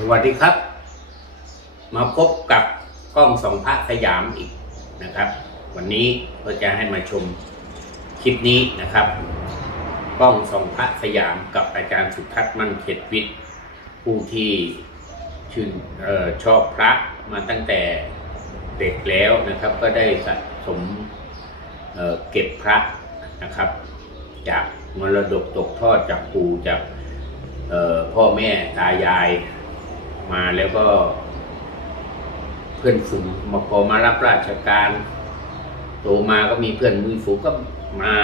สวัสดีครับ มาพบกับกล้องสองพระสยามอีกนะครับ วันนี้ก็จะให้มาชมคลิปนี้นะครับ กล้องสองพระสยามกับอาจารย์สุทัศน์มั่นเขตวิทย์ ผู้ที่ชื่นออชอบพระมาตั้งแต่เด็กแล้วนะครับ ก็ได้สะสมเเก็บพระนะครับ จากมรดกตกทอดจากปู่จากพ่อแม่ตายาย มาแล้วก็ เพื่อนฝูงมาพอมารับราชการโตมาก็มีเพื่อนมือฝูงก็มา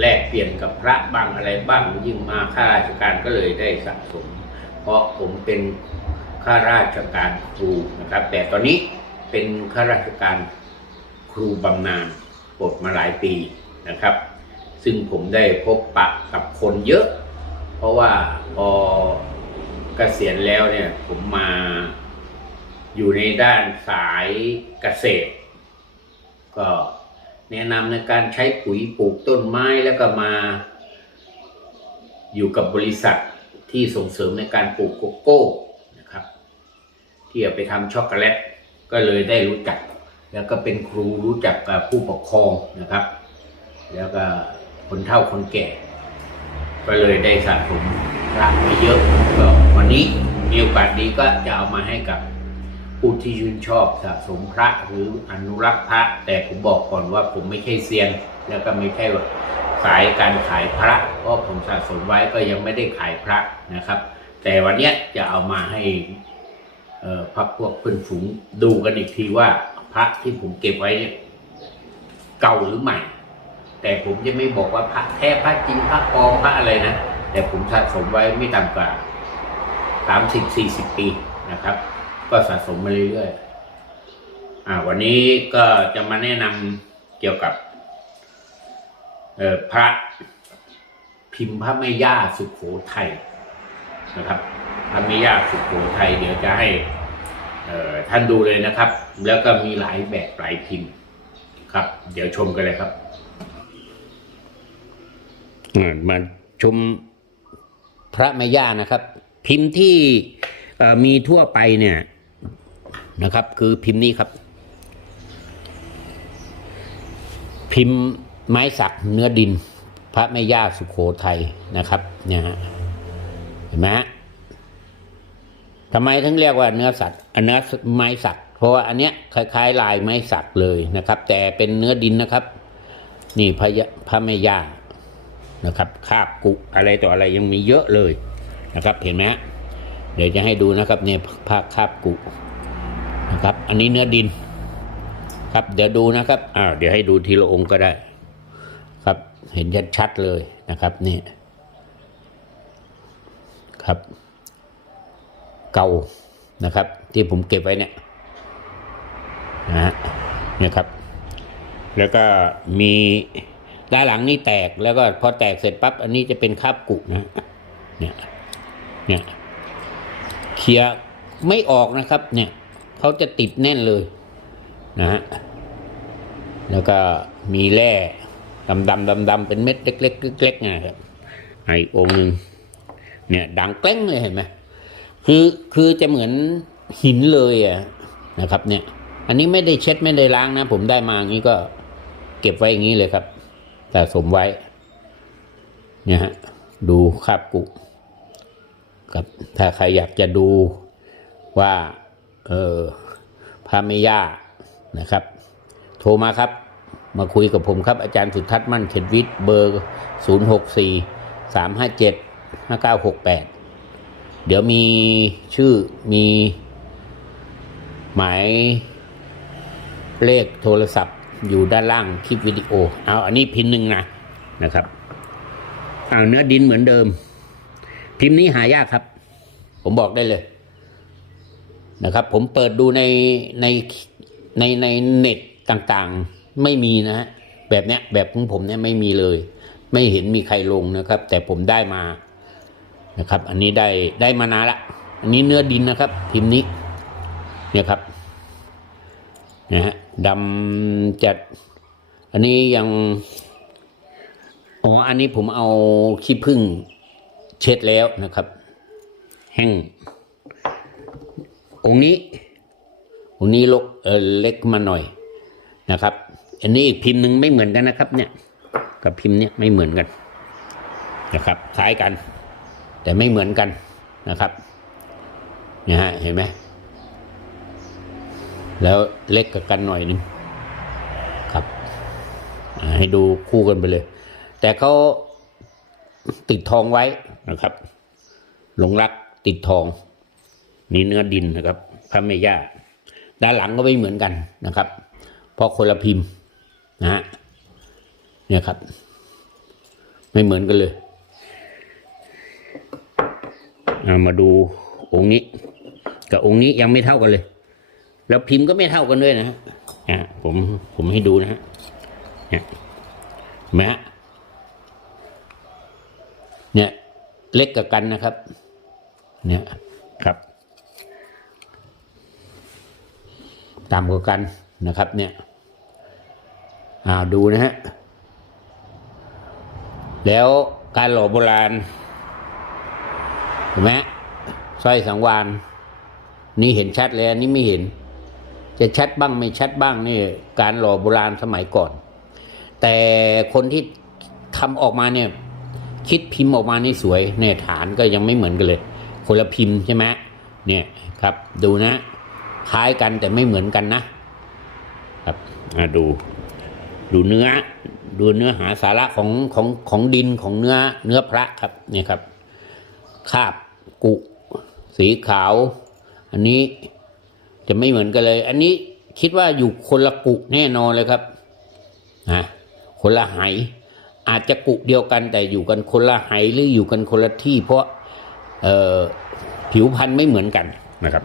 แลกเปลี่ยนกับพระบ้างอะไรบ้างยิ่งมาข้าราชการก็เลยได้สะสม เพราะผมเป็นข้าราชการครูนะครับ แต่ตอนนี้เป็นข้าราชการครูบำนาญปลดมาหลายปีนะครับ ซึ่งผมได้พบปะกับคนเยอะ เพราะว่าพอ เกษียณแล้วเนี่ยผมมาอยู่ในด้านสายเกษตร ก็แนะนำในการใช้ปุ๋ยปลูกต้นไม้แล้วก็มา อยู่กับบริษัทที่ส่งเสริมในการปลูกโกโก้นะครับ ที่เอาไปทำช็อกโกแลตก็เลยได้รู้จัก แล้วก็เป็นครูรู้จักกับผู้ปกครองนะครับ แล้วก็คนเฒ่าคนแก่ ก็เลยได้สะสมพระมาเยอะก็ วันนี้มีโอกาสดีก็จะเอามาให้กับผู้ที่ชื่นชอบสะสมพระหรืออนุรักษ์พระ แต่ผมบอกก่อนว่าผมไม่ใช่เซียน แล้วก็ไม่ใช่ว่าสายการขายพระเพราะผมสะสมไว้ก็ยังไม่ได้ขายพระนะครับ แต่วันนี้จะเอามาให้พักพวกเพื่อนฝูงดูกันอีกทีว่าพระที่ผมเก็บไว้เนี่ยเก่าหรือใหม่ แต่ผมจะไม่บอกว่าพระแท้พระจริงพระปลอมพระอะไรนะ แต่ผมสะสมไว้ไม่ต่ำกว่า สามสิบสี่สิบปีนะครับ ก็สะสมมาเรื่อยๆอ่าวันนี้ก็จะมาแนะนำเกี่ยวกับพระพิมพ์พระแม่ย่าสุขโขทัยนะครับพระแม่ย่าสุขโขทัยเดี๋ยวจะให้ท่านดูเลยนะครับ แล้วก็มีหลายแบบหลายพิมพ์ครับ เดี๋ยวชมกันเลยครับมาชมพระแม่ย่านะครับ พิมพ์ที่มีทั่วไปเนี่ยนะครับ คือพิมพ์นี้ครับ พิมพ์ไม้สักเนื้อดิน พระแม่ย่าสุโขทัยนะครับเนี่ยฮะเห็นไหมฮะทำไมถึงเรียกว่าเนื้อสัตว์เนื้อไม้สัก เพราะว่าอันเนี้ยคล้ายๆ ลายไม้สักเลยนะครับ แต่เป็นเนื้อดินนะครับ นี่พระยะพระแม่ย่านะครับ คาบกุอะไรต่ออะไรยังมีเยอะเลย นะครับเห็นไหมฮะเดี๋ยวจะให้ดูนะครับเนี่ยภาคคาบกุนะครับ อันนี้เนื้อดิน ครับเดี๋ยวดูนะครับอ้าวเดี๋ยวให้ดูทีละองค์ก็ได้ ครับเห็นชัดๆเลยนะครับนี่ครับ เก่านะครับ ที่ผมเก็บไว้เนี่ยนะฮะเนี่ยครับ แล้วก็มีด้านหลังนี่แตกแล้วก็พอแตกเสร็จปั๊บอันนี้จะเป็นคาบกุนะเนี่ย เนี่ยเคลียร์ไม่ออกนะครับ เนี่ยเขาจะติดแน่นเลยนะฮะแล้วก็มีแร่ดำดำดำดำเป็นเม็ดเล็กๆเล็กๆนะครับไอองหนึ่งเนี่ยดังเกล้งเลยเห็นไหมคือคือจะเหมือนหินเลยอะนะครับ เนี่ย อันนี้ไม่ได้เช็ดไม่ได้ล้างนะ ผมได้มาอย่างนี้ก็เก็บไว้อย่างนี้เลยครับแต่สมไว้เนี่ยฮะดูคาบกุ ครับถ้าใครอยากจะดูว่าเออพระเมย่านะครับ โทรมาครับ มาคุยกับผมครับ อาจารย์สุทัศน์มั่นเขตวิทย์เบอร์ 0 6 4 3 5 7 5 9 6 8 เดี๋ยวมีชื่อมีหมายเลขโทรศัพท์อยู่ด้านล่างคลิปวิดีโอ เอาอันนี้พิมพ์หนึ่งนะนะครับเอาเนื้อดินเหมือนเดิม พิมพ์นี้หายากครับ ผมบอกได้เลยนะครับ ผมเปิดดูในในในในเน็ตต่างๆไม่มีนะฮะแบบเนี้ยแบบของผมเนี่ยไม่มีเลย ไม่เห็นมีใครลงนะครับ แต่ผมได้มานะครับ อันนี้ได้ได้มานานละอันนี้เนื้อดินนะครับ พิมพ์นี้เนี่ยครับนะฮะดำจัด อันนี้ยังอ๋ออันนี้ผมเอาขี้ผึ้ง เช็ดแล้วนะครับ แห้งองนี้องนี้ลกเออเล็กมาหน่อยนะครับ อันนี้พิมพ์หนึ่งไม่เหมือนกันนะครับ เนี่ย กับพิมพ์เนี้ยไม่เหมือนกันนะครับคล้ายกัน แต่ไม่เหมือนกันนะครับเนี่ยฮะเห็นไหมแล้วเล็กกับกันหน่อยหนึงครับ ให้ดูคู่กันไปเลย แต่เขาติดทองไว้ นะครับ หลงรักติดทองนี่เนื้อดินนะครับพระแม่ย่าด้านหลังก็ไม่เหมือนกันนะครับ เพราะคนละพิมพ์นะฮะเนี่ยครับ ไม่เหมือนกันเลยเามาดูองค์นี้ กับองค์นี้ยังไม่เท่ากันเลย แล้วพิมพ์ก็ไม่เท่ากันด้วยนะฮะอะผมผมให้ดูนะฮะเนี่ยเห็นไหมฮะเนี่ย เล็กกับกันนะครับ เนี่ยครับ ตามกับกันนะครับ เนี่ยอ่าดูนะฮะ แล้วการหล่อโบราณเห็นไหมสร้อยสังวานนี่เห็นชัดเลยอันนี้ไม่เห็น จะชัดบ้างไม่ชัดบ้างนี่ การหล่อโบราณสมัยก่อน แต่คนที่ทำออกมาเนี่ย คิดพิมพ์ออกมานี่สวยเนี่ยฐานก็ยังไม่เหมือนกันเลย คนละพิมพ์ใช่ไหมเนี่ยครับดูนะ คล้ายกันแต่ไม่เหมือนกันนะครับอ่าดู ดูเนื้อ ดูเนื้อหาสาระของของของดินของเนื้อเนื้อพระครับเนี่ยครับคาบกุสีขาว อันนี้จะไม่เหมือนกันเลย อันนี้คิดว่าอยู่คนละกุแน่นอนเลยครับนะคนละไห อาจจะกุเดียวกันแต่อยู่กันคนละไหหรืออยู่กันคนละที่ เพราะเอ่อผิวพันธุ์ไม่เหมือนกันนะครับ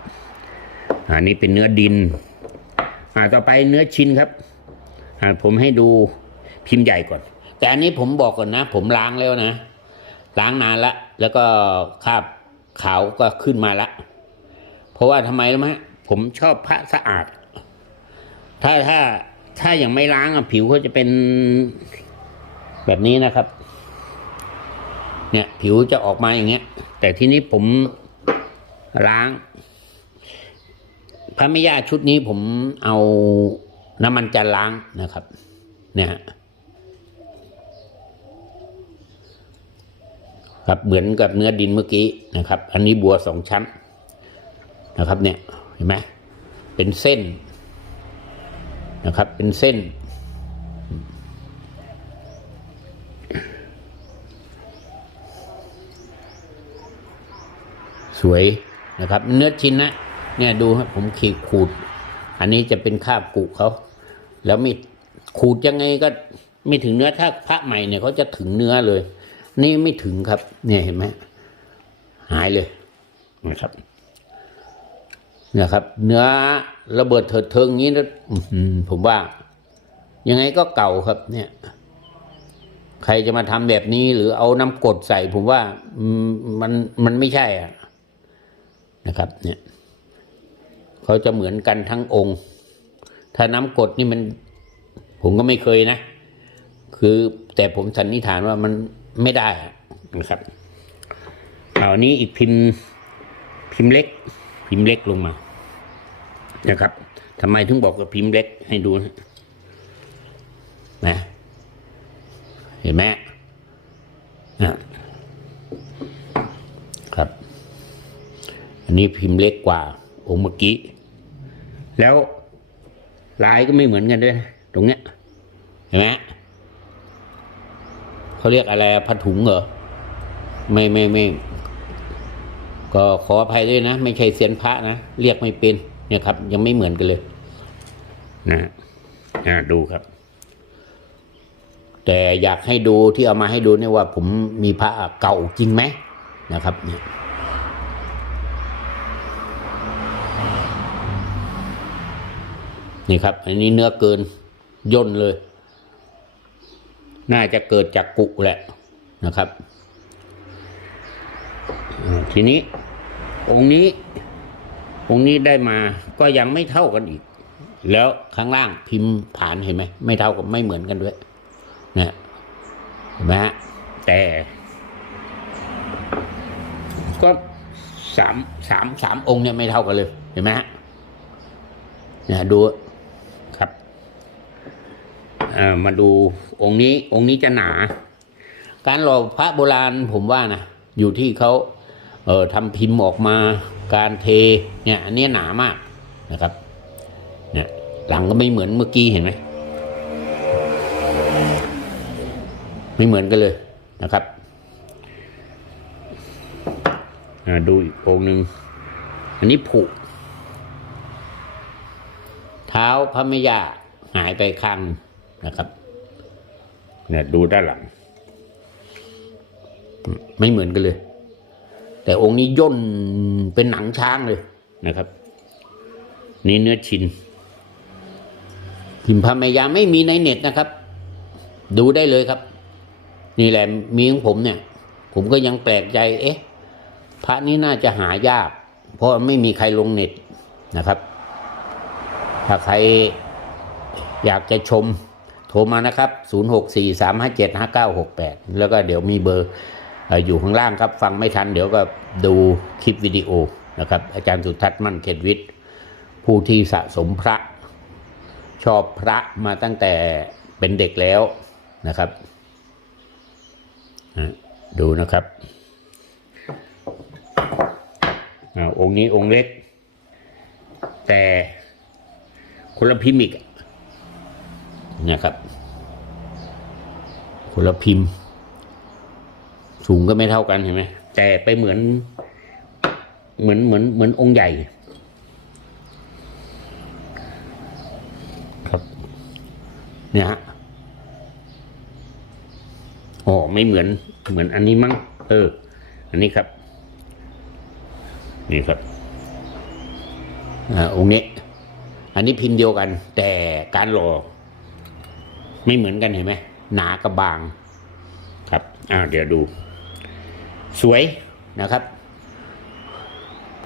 อันนี้เป็นเนื้อดินอ่าต่อไปเนื้อชิ้นครับอ่าผมให้ดูพิมพ์ใหญ่ก่อน แต่อันนี้ผมบอกก่อนนะ ผมล้างแล้วนะ ล้างนานละแล้วก็คราบขาวก็ขึ้นมาละ เพราะว่าทำไมรู้ไหมผมชอบพระสะอาด ถ้าถ้าถ้ายังไม่ล้างอะผิวก็จะเป็น แบบนี้นะครับ เนี่ยผิวจะออกมาอย่างเงี้ย แต่ทีนี้ผมล้างพระม่ย่าชุดนี้ผมเอาน้ำมันจะล้างนะครับ เนี่ยครับเหมือนกับเนื้อดินเมื่อกี้นะครับ อันนี้บัวสองชั้นนะครับ เนี่ยเห็นไหมเป็นเส้นนะครับ เป็นเส้น สวยนะครับ เนื้อชิ้นนะเนี่ยดูครับผมขีดขูด อันนี้จะเป็นคาบกุเขาแล้วมีดขูดยังไงก็ไม่ถึงเนื้อถ้าพระใหม่เนี่ยเขาจะถึงเนื้อเลย นี่ไม่ถึงครับ เนี่ยเห็นไหมหายเลยนะครับนะครับ เนื้อระเบิดเถิดเทิงงี้นะผมว่า ยังไงก็เก่าครับ เนี่ย ใครจะมาทำแบบนี้ หรือเอาน้ำกดใส่ ผมว่ามันมันไม่ใช่อะ นะครับเนี่ยเขาจะเหมือนกันทั้งองค์ ถ้าน้ำกดนี่มัน ผมก็ไม่เคยนะ คือแต่ผมสันนิษฐานว่ามันไม่ได้นะครับเอาอันนี้อีกพิมพ์พิมพ์เล็ก พิมพ์เล็กลงมา นะครับทำไมถึงบอกว่าพิมพ์เล็กให้ดูนะนะเห็นไหมอะ นนี้พิมพ์เล็กกว่าองค์เมื่อกี้ แล้วลายก็ไม่เหมือนกันด้วยนะตรงเนี้ยเห็นไหมเขาเรียกอะไรผ้าถุงเหรอ ไม่ไม่ไม่ก็ขออภัยด้วยนะ ไม่ใช่เซียนพระนะ เรียกไม่เป็นเนี่ยครับ ยังไม่เหมือนกันเลย นะอ่าดูครับ แต่อยากให้ดูที่เอามาให้ดูเนี่ยว่า ผมมีพระเก่าจริงไหมนะครับเนี่ย นี่ครับ อันนี้เนื้อเกินย่นเลย น่าจะเกิดจากกุแหละนะครับ ทีนี้ องค์นี้ องค์นี้ได้มาก็ยังไม่เท่ากันอีก แล้วข้างล่างพิมพ์ผ่านเห็นไหมไม่เท่ากับไม่เหมือนกันด้วยนะเห็นไหมฮะแต่ก็สามสามสามองค์เนี่ยไม่เท่ากันเลย เห็นไหมฮะเนี่ยดู มาดูองค์นี้องค์นี้จะหนา การหล่อพระโบราณผมว่านะอยู่ที่เขาเอ่อทำพิมพ์ออกมาการเทเนี่ยอันนี้หนามากนะครับเนี่ยหลังก็ไม่เหมือนเมื่อกี้เห็นไหมไม่เหมือนกันเลยนะครับอ่าดูอีกองหนึ่งอันนี้ผุเท้าพระแม่ย่าหายไปข้าง นะครับ เนี่ยดูด้านหลัง ไม่เหมือนกันเลย แต่องค์นี้ย่นเป็นหนังช้างเลยนะครับ นี่เนื้อชินพิมพ์พระแมยาไม่มีในเน็ตนะครับ ดูได้เลยครับ นี่แหละมีของผมเนี่ย ผมก็ยังแปลกใจ เอ๊ะ พระนี้น่าจะหายาก เพราะไม่มีใครลงเน็ตนะครับ ถ้าใครอยากจะชม ทรมานะครับ 0643575968 แล้วก็เดี๋ยวมีเบอร์อยู่ข้างล่างครับ ฟังไม่ทัน เดี๋ยวก็ดูคลิปวิดีโอนะครับ อาจารย์สุทัศน์มั่นเขตวิทย์ ผู้ที่สะสมพระ ชอบพระมาตั้งแต่เป็นเด็กแล้วนะครับ ดูนะครับอองค์นี้องค์เล็ก แต่คนละพิมพ์อีก นะครับคนละพิมพ์ สูงก็ไม่เท่ากันเห็นไหมแต่ไปเหมือน เหมือนเหมือนเหมือนองค์ใหญ่ ครับ เนี่ยฮะอ๋อไม่เหมือนเหมือนอันนี้มั้งเออ อันนี้ครับ นี่ครับอ่าองค์นี้ อันนี้พิมพ์เดียวกัน แต่การหล่อ ไม่เหมือนกันเห็นไหมหนากับบางครับอ่าเดี๋ยวดู สวยนะครับ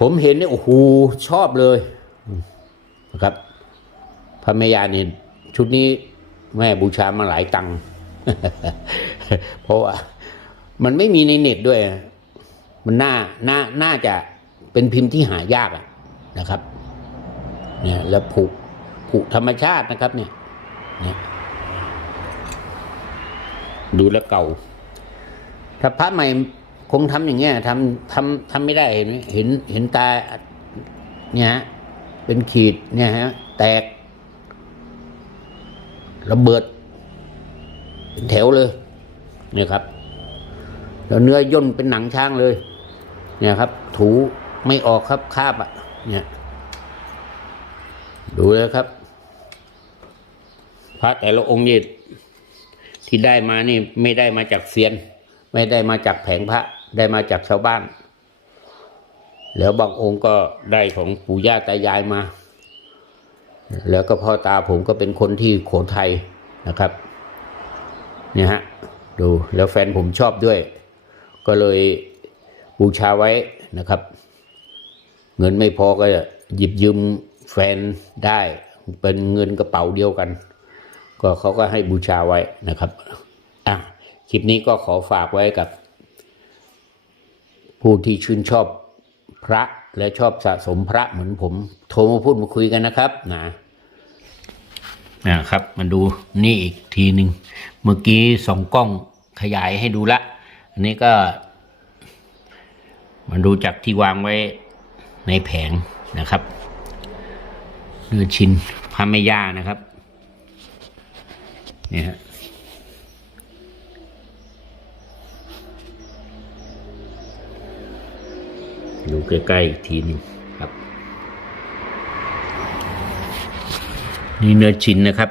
ผมเห็นเนี่ยโอ้โหชอบเลยนะครับพระแม่ยานี่ชุดนี้แม่บูชามาหลายตังค์เพราะว่ามันไม่มีในเน็ตด้วย มันน่าน่าน่าจะเป็นพิมพ์ที่หายากอะนะครับ เนี่ยแล้วผูกผูกธรรมชาตินะครับเนี่ยเนี่ย ดูแลเก่า ถ้าพระใหม่คงทำอย่างเงี้ยทำทำทำไม่ได้เห็นไหมเห็นเห็นตาเนี่ยฮะเป็นขีดเนี่ยฮะแตก ระเบิดเป็นแถวเลยเนี่ยครับ แล้วเนื้อย่นเป็นหนังช้างเลย เนี่ยครับ ถูไม่ออกครับคาบอะ เนี่ย ดูเลยครับพระแต่ละองค์นี่ ที่ได้มานี่ไม่ได้มาจากเซียน ไม่ได้มาจากแผงพระ ได้มาจากชาวบ้าน แล้วบางองค์ก็ได้ของปู่ย่าตายายมา แล้วก็พ่อตาผมก็เป็นคนที่โขนไทยนะครับ เนี่ยฮะ ดูแล้วแฟนผมชอบด้วย ก็เลยบูชาไว้นะครับ เงินไม่พอก็หยิบยืมแฟนได้ เป็นเงินกระเป๋าเดียวกัน ก็เขาก็ให้บูชาไว้นะครับอะคลิปนี้ก็ขอฝากไว้กับ ผู้ที่ชื่นชอบพระและชอบสะสมพระเหมือนผม โทรมาพูดมาคุยกันนะครับนะนะครับมาดูนี่อีกทีหนึ่งเมื่อกี้สองกล้องขยายให้ดูละ อันนี้ก็มาดูจากที่วางไว้ในแผงนะครับเนื้อชิ้นพระแม่ย่านะครับ นี่ฮะดูใกล้ๆอีกทีนึงครับ นี่เนื้อชิ้นนะครับ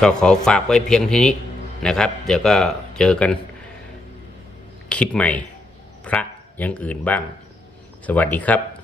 ก็ขอฝากไว้เพียงที่นี้นะครับ เดี๋ยวก็เจอกันคลิปใหม่ อย่างอื่นบ้าง สวัสดีครับ